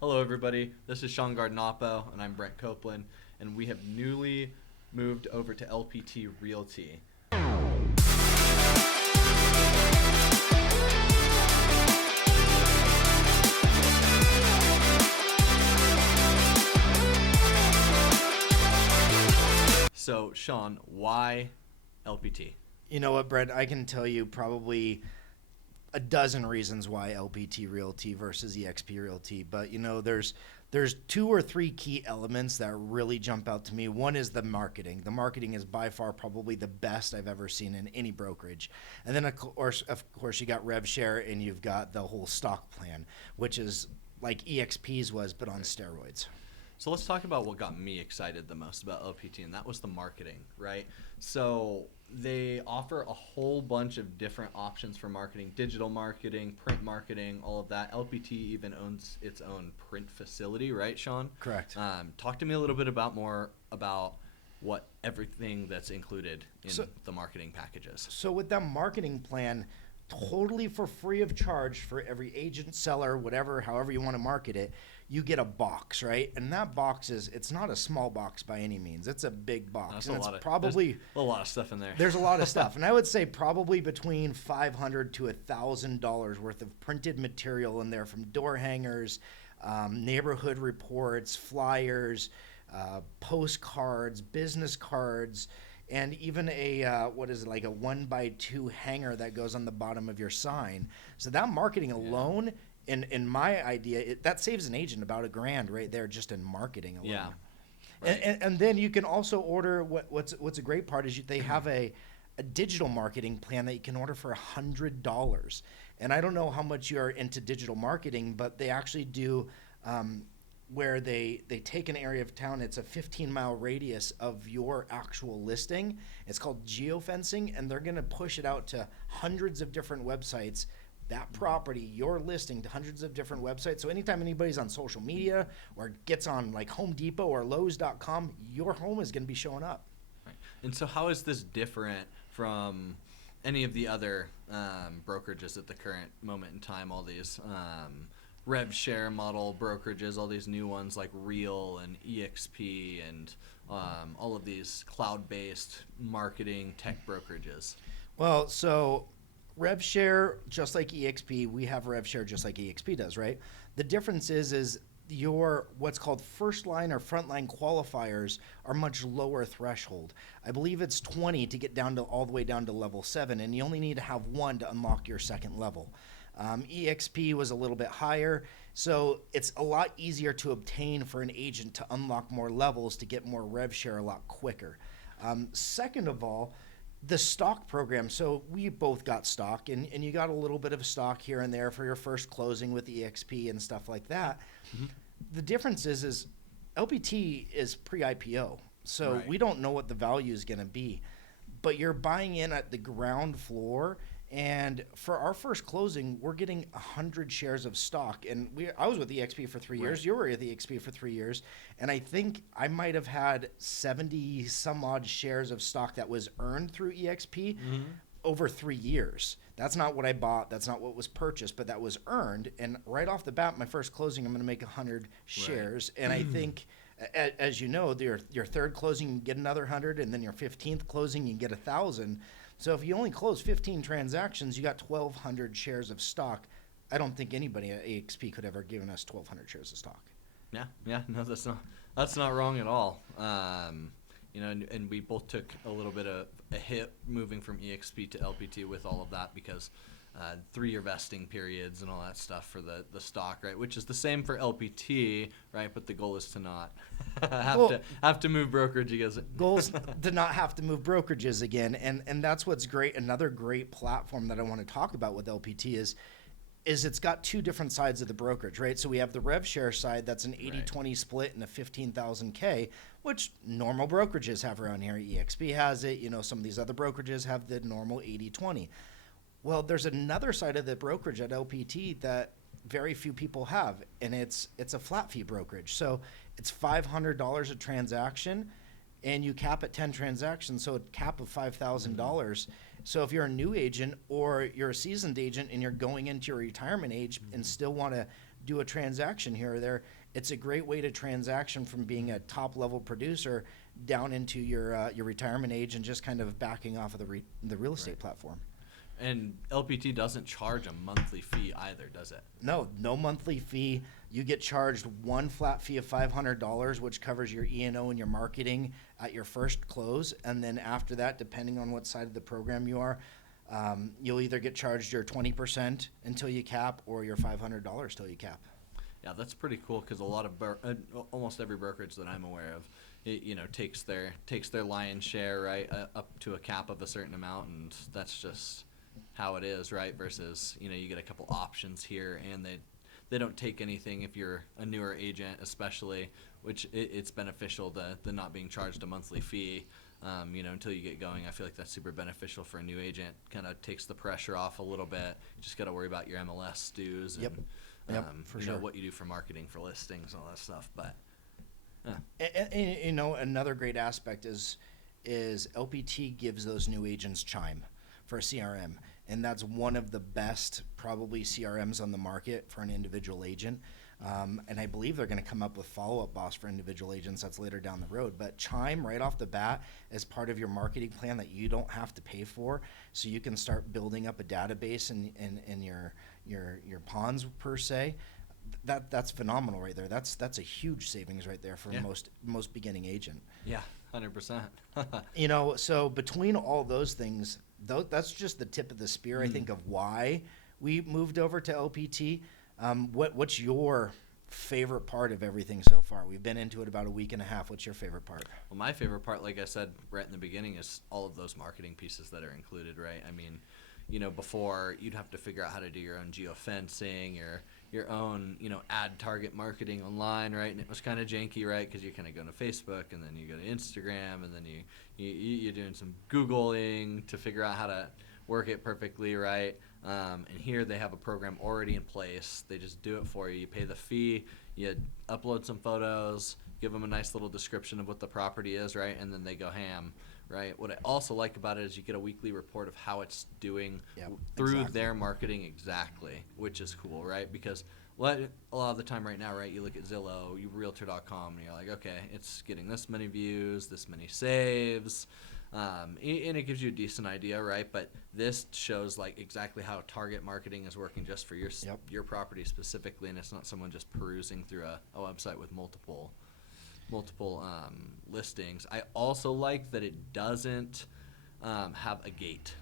Hello, everybody. This is Sean Gardnapo, and I'm Brent Copeland, and we have newly moved over to LPT Realty. So, Sean, why LPT? You know what, Brent? I can tell you probably a dozen reasons why LPT Realty versus eXp Realty, but there's two or three key elements that really jump out to me. One is the marketing. The marketing is by far probably the best I've ever seen in any brokerage. And then of course you got rev share, and you've got the whole stock plan, which is like eXp's was, but on steroids. So let's talk about what got me excited the most about LPT, and that was the marketing, right? So they offer a whole bunch of different options for marketing: digital marketing, print marketing, all of that. LPT even owns its own print facility, right, Sean? Correct. Talk to me a little bit more about what everything that's included in the marketing packages. So with that marketing plan, totally for free of charge for every agent, seller, whatever, however you want to market it, you get a box, right? And that box it's not a small box by any means. It's a big box. There's and a lot of stuff in there. There's a lot of stuff. And I would say probably between $500 to $1,000 worth of printed material in there, from door hangers, neighborhood reports, flyers, postcards, business cards, and even a a 1x2 hanger that goes on the bottom of your sign. So that marketing alone, in my idea, that saves an agent about $1,000 right there just in marketing alone. Yeah. Right. And then you can also order what's a great part is they have a digital marketing plan that you can order for $100. And I don't know how much you're into digital marketing, but they actually do where they take an area of town. It's a 15-mile radius of your actual listing. It's called geofencing, and they're going to push it out to hundreds of different websites. That property, your listing, to hundreds of different websites. So anytime anybody's on social media or gets on like Home Depot or Lowe's.com, your home is going to be showing up. Right. And so how is this different from any of the other brokerages at the current moment in time? All these rev share model brokerages, all these new ones like Real and eXp and all of these cloud-based marketing tech brokerages. Well, so rev share, just like eXp, we have rev share just like eXp does, right? The difference is your what's called first line or frontline qualifiers are much lower threshold. I believe it's 20 to get down to all the way down to level 7, and you only need to have 1 to unlock your second level. eXp was a little bit higher, so it's a lot easier to obtain for an agent to unlock more levels to get more rev share a lot quicker. Second of all, the stock program. So we both got stock, and you got a little bit of stock here and there for your first closing with eXp and stuff like that. Mm-hmm. The difference is LPT is pre-IPO, so right. We don't know what the value is going to be, but you're buying in at the ground floor. And for our first closing, we're getting 100 shares of stock. And I was with eXp for 3 years. Right. You were with eXp for 3 years. And I think I might have had 70 some odd shares of stock that was earned through eXp over 3 years. That's not what I bought. That's not what was purchased, but that was earned. And right off the bat, my first closing, I'm going to make 100 shares. Right. And I think, as you know, your third closing, you can get another 100. And then your 15th closing, you can get 1,000. So if you only close 15 transactions, you got 1,200 shares of stock. I don't think anybody at eXp could ever given us 1,200 shares of stock. Yeah, no, that's not wrong at all. And we both took a little bit of a hit moving from eXp to LPT with all of that because 3-year vesting periods and all that stuff for the stock, right? Which is the same for LPT, right? But the goal is to not have to move brokerages. Goals to not have to move brokerages again, and that's what's great. Another great platform that I want to talk about with LPT is it's got two different sides of the brokerage, right? So we have the rev share side, that's an 80-20 split and a 15,000 K, which normal brokerages have around here. eXp has it. Some of these other brokerages have the normal 80-20. Well, there's another side of the brokerage at LPT that very few people have, and it's a flat fee brokerage. So it's $500 a transaction, and you cap at 10 transactions, so a cap of $5,000. So if you're a new agent or you're a seasoned agent and you're going into your retirement age and still want to do a transaction here or there, it's a great way to transaction from being a top level producer down into your retirement age and just kind of backing off of the real estate platform. And LPT doesn't charge a monthly fee either, does it? No monthly fee. You get charged one flat fee of $500, which covers your E&O and your marketing at your first close. And then after that, depending on what side of the program you are, you'll either get charged your 20% until you cap or your $500 till you cap. Yeah, that's pretty cool because a lot of almost every brokerage that I'm aware of, takes their lion's share, right, up to a cap of a certain amount, and that's just how it is, right? Versus, you get a couple options here, and they don't take anything if you're a newer agent, especially, which it's beneficial the not being charged a monthly fee, until you get going. I feel like that's super beneficial for a new agent. Kind of takes the pressure off a little bit. You just got to worry about your MLS dues and for sure. what you do for marketing, for listings, all that stuff. But and another great aspect is LPT gives those new agents Chime for a CRM. And that's one of the best probably CRMs on the market for an individual agent. And I believe they're going to come up with Follow-Up Boss for individual agents. That's later down the road. But Chime right off the bat is part of your marketing plan that you don't have to pay for. So you can start building up a database in your ponds per se. That's phenomenal right there. That's a huge savings right there for most beginning agent. Yeah, 100%. So between all those things, that's just the tip of the spear, I think, of why we moved over to LPT. What's your favorite part of everything so far? We've been into it about a week and a half. What's your favorite part? Well, my favorite part, like I said right in the beginning, is all of those marketing pieces that are included, right? I mean, before you'd have to figure out how to do your own geofencing, your own, ad target marketing online, right? And it was kind of janky, right? Because you're kind of going to Facebook, and then you go to Instagram, and then you're doing some Googling to figure out how to work it perfectly, right? And here they have a program already in place. They just do it for you. You pay the fee, you upload some photos, give them a nice little description of what the property is, right? And then they go ham, right? What I also like about it is you get a weekly report of how it's doing through their marketing exactly, which is cool, right? Because a lot of the time right now, right, you look at Zillow, Realtor.com, and you're like, okay, it's getting this many views, this many saves, and it gives you a decent idea, right? But this shows like exactly how target marketing is working just for your property specifically, and it's not someone just perusing through a website with multiple listings. I also like that it doesn't have a gate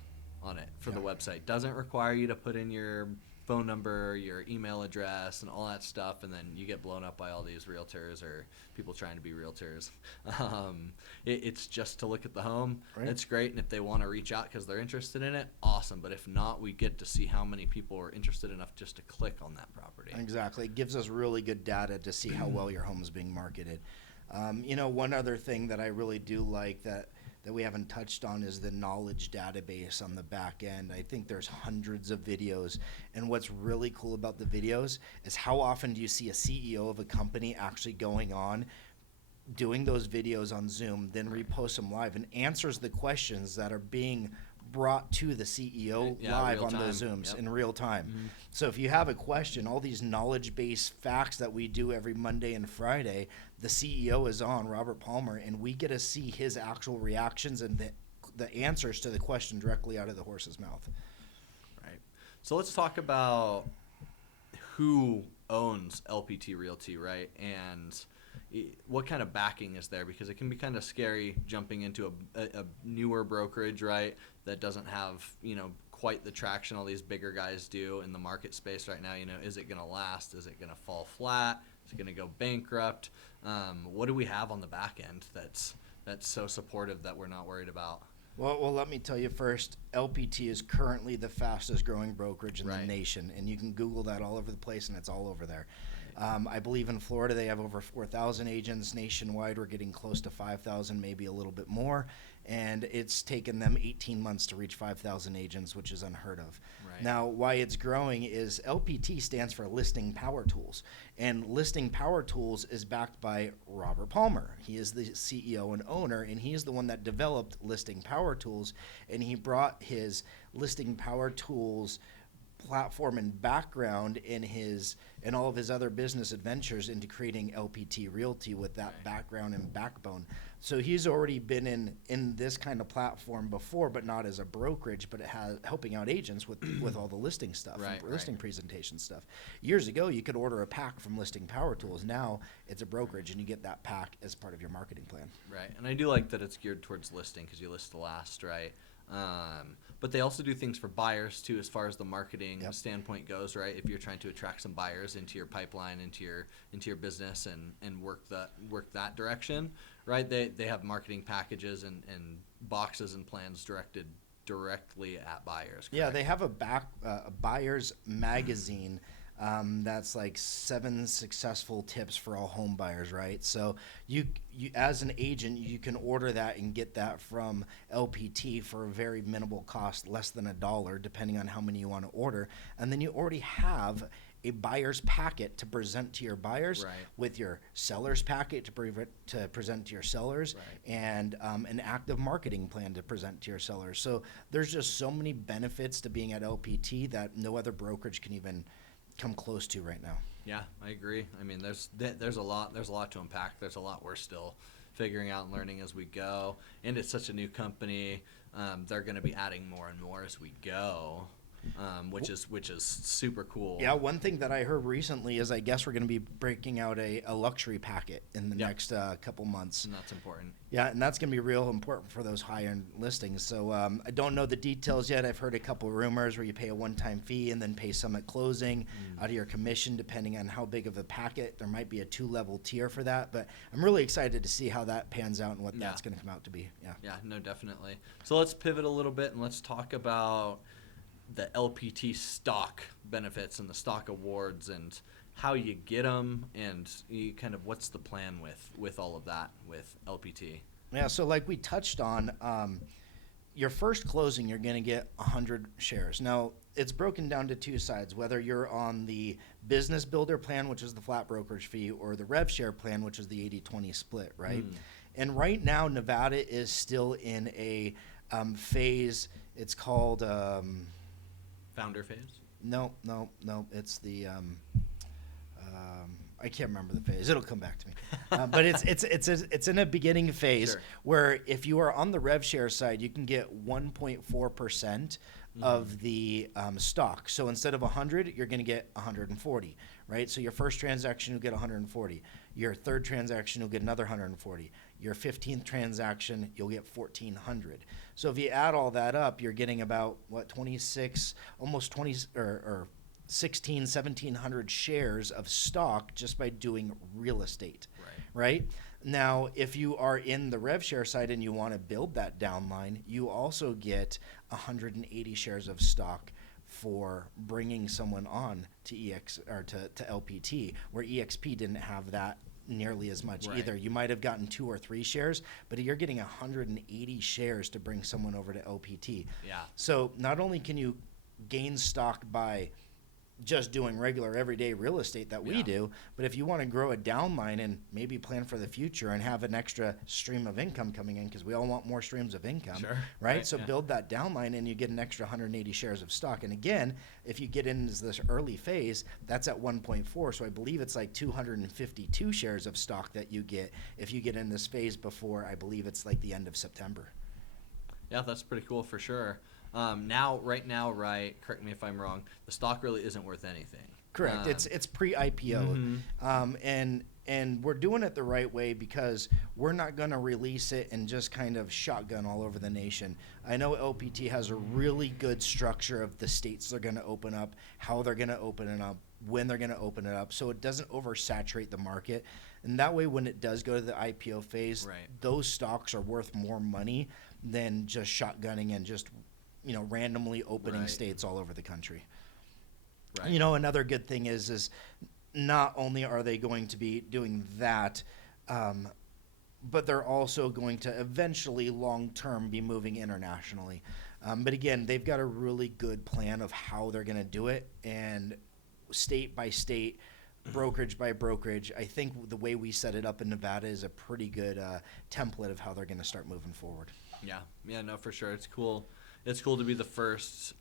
on it for the website. Doesn't require you to put in your phone number, your email address, and all that stuff, and then you get blown up by all these realtors or people trying to be realtors. It's just to look at the home. Right. It's great, and if they want to reach out because they're interested in it, awesome. But if not, we get to see how many people are interested enough just to click on that property. Exactly. It gives us really good data to see how well your home is being marketed. One other thing that I really do like that we haven't touched on is the knowledge database on the back end. I think there's hundreds of videos, and what's really cool about the videos is how often do you see a CEO of a company actually going on, doing those videos on Zoom, then repost them live and answers the questions that are being brought to the CEO live on those Zooms in real time. Mm-hmm. So if you have a question, all these knowledge-based facts that we do every Monday and Friday, the CEO is on, Robert Palmer, and we get to see his actual reactions and the answers to the question directly out of the horse's mouth. Right. So let's talk about who owns LPT Realty, right? And what kind of backing is there? Because it can be kind of scary jumping into a newer brokerage, right, that doesn't have, quite the traction all these bigger guys do in the market space right now. Is it going to last? Is it going to fall flat? Is it going to go bankrupt? What do we have on the back end that's so supportive that we're not worried about? Well, let me tell you first, LPT is currently the fastest growing brokerage in the nation, and you can Google that all over the place, and it's all over there. I believe in Florida they have over 4,000 agents. Nationwide, we're getting close to 5,000, maybe a little bit more. And it's taken them 18 months to reach 5,000 agents, which is unheard of. Right. Now, why it's growing is LPT stands for Listing Power Tools. And Listing Power Tools is backed by Robert Palmer. He is the CEO and owner, and he is the one that developed Listing Power Tools. And he brought his Listing Power Tools platform and background in all of his other business adventures into creating LPT Realty with that background and backbone. So he's already been in this kind of platform before, but not as a brokerage, but it has helping out agents with all the listing stuff, listing presentation stuff. Years ago, you could order a pack from Listing Power Tools. Now it's a brokerage, and you get that pack as part of your marketing plan. Right, and I do like that it's geared towards listing because you list the last, right? But they also do things for buyers too, as far as the marketing standpoint goes, right? If you're trying to attract some buyers into your pipeline, into your business, and work that direction, right? They have marketing packages and boxes and plans directly at buyers. Correct? Yeah, they have a buyer's magazine. That's like 7 successful tips for all home buyers, right? So you as an agent, you can order that and get that from LPT for a very minimal cost, less than $1, depending on how many you want to order. And then you already have a buyer's packet to present to your buyers, with your seller's packet to present to your sellers, and an active marketing plan to present to your sellers. So there's just so many benefits to being at LPT that no other brokerage can even come close to right now. Yeah, I agree. I mean, there's a lot to unpack. There's a lot we're still figuring out and learning as we go. And it's such a new company. They're going to be adding more and more as we go, which is super cool. Yeah, one thing that I heard recently is I guess we're going to be breaking out a luxury packet in the next couple months. And that's important. Yeah, and that's going to be real important for those high-end listings. So I don't know the details yet. I've heard a couple rumors where you pay a one-time fee and then pay some at closing out of your commission, depending on how big of a packet. There might be a 2-level tier for that, but I'm really excited to see how that pans out and what that's going to come out to be. Yeah, no, definitely. So let's pivot a little bit and let's talk about the LPT stock benefits and the stock awards and how you get them, and you kind of what's the plan with all of that with LPT. Yeah, so like we touched on, your first closing, you're going to get 100 shares. Now, it's broken down to 2 sides, whether you're on the business builder plan, which is the flat brokerage fee, or the rev share plan, which is the 80-20 split, right? And right now, Nevada is still in a phase, it's called... Founder phase? No. It's the I can't remember the phase. It'll come back to me. But it's in a beginning phase where if you are on the rev share side, you can get 1.4% of the stock. So instead of 100, you're going to get 140, right? So your first transaction, you'll get 140. Your third transaction, you'll get another 140. Your 15th transaction, you'll get 1,400. So if you add all that up, you're getting about, 26, almost 20, or 1,700 shares of stock just by doing real estate, right? Now, if you are in the rev share side and you want to build that downline, you also get 180 shares of stock for bringing someone on to to LPT, where EXP didn't have that nearly as much either. You might have gotten 2 or 3 shares, but you're getting 180 shares to bring someone over to LPT. Yeah. So not only can you gain stock by just doing regular everyday real estate that we do, but if you want to grow a downline and maybe plan for the future and have an extra stream of income coming in, because we all want more streams of income, right? So build that downline and you get an extra 180 shares of stock. And again, if you get into this early phase, that's at 1.4. So I believe it's like 252 shares of stock that you get if you get in this phase before, I believe it's like the end of September. Yeah, that's pretty cool for sure. Right now, correct me if I'm wrong, the stock really isn't worth anything. Correct. It's pre-IPO. And we're doing it the right way because we're not going to release it and just kind of shotgun all over the nation. I know LPT has a really good structure of the states they're going to open up, how they're going to open it up, when they're going to open it up, so it doesn't oversaturate the market. And that way, when it does go to the IPO phase, those stocks are worth more money than just shotgunning and just randomly opening states all over the country. Another good thing is not only are they going to be doing that, but they're also going to eventually long-term be moving internationally. But again, they've got a really good plan of how they're going to do it, and state by state, brokerage by brokerage, I think the way we set it up in Nevada is a pretty good template of how they're going to start moving forward. Yeah, no, for sure. It's cool. it's cool to be the first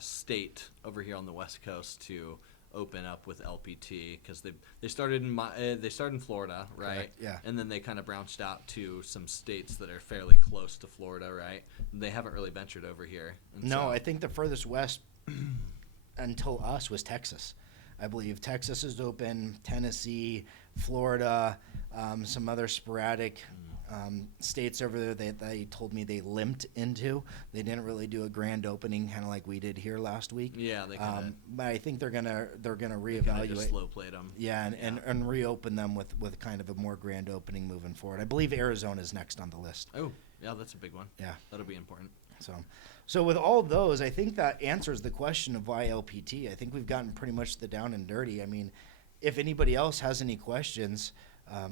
state over here on the West Coast to open up with LPT, because they started in Florida, right? Correct, yeah. And then they kind of branched out to some states that are fairly close to Florida, right? They haven't really ventured over here. And No, so- I think the furthest west until us was Texas. I believe Texas is open, Tennessee, Florida, some other sporadic states over there that they told me they limped into. They didn't really do a grand opening, kind of like we did here last week. Yeah, they kind of but I think they're gonna just reevaluate. slow played them. Yeah, and reopen them with kind of a more grand opening moving forward. I believe Arizona is next on the list. Oh, yeah, that's a big one. Yeah. That'll be important. So with all those, I think that answers the question of why LPT. I think we've gotten pretty much the down and dirty. I mean, if anybody else has any questions,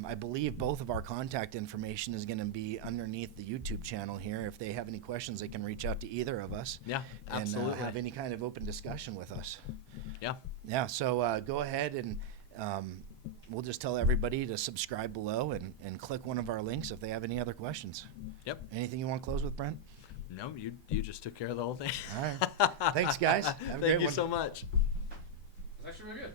I believe both of our contact information is going to be underneath the YouTube channel here. If they have any questions, they can reach out to either of us. Yeah, absolutely. And have any kind of open discussion with us. Yeah. Yeah, so go ahead and we'll just tell everybody to subscribe below and click one of our links if they have any other questions. Yep. Anything you want to close with, Brent? No, you just took care of the whole thing. All right. Thanks, guys. Have a great Thank you one. so much. It's actually really good.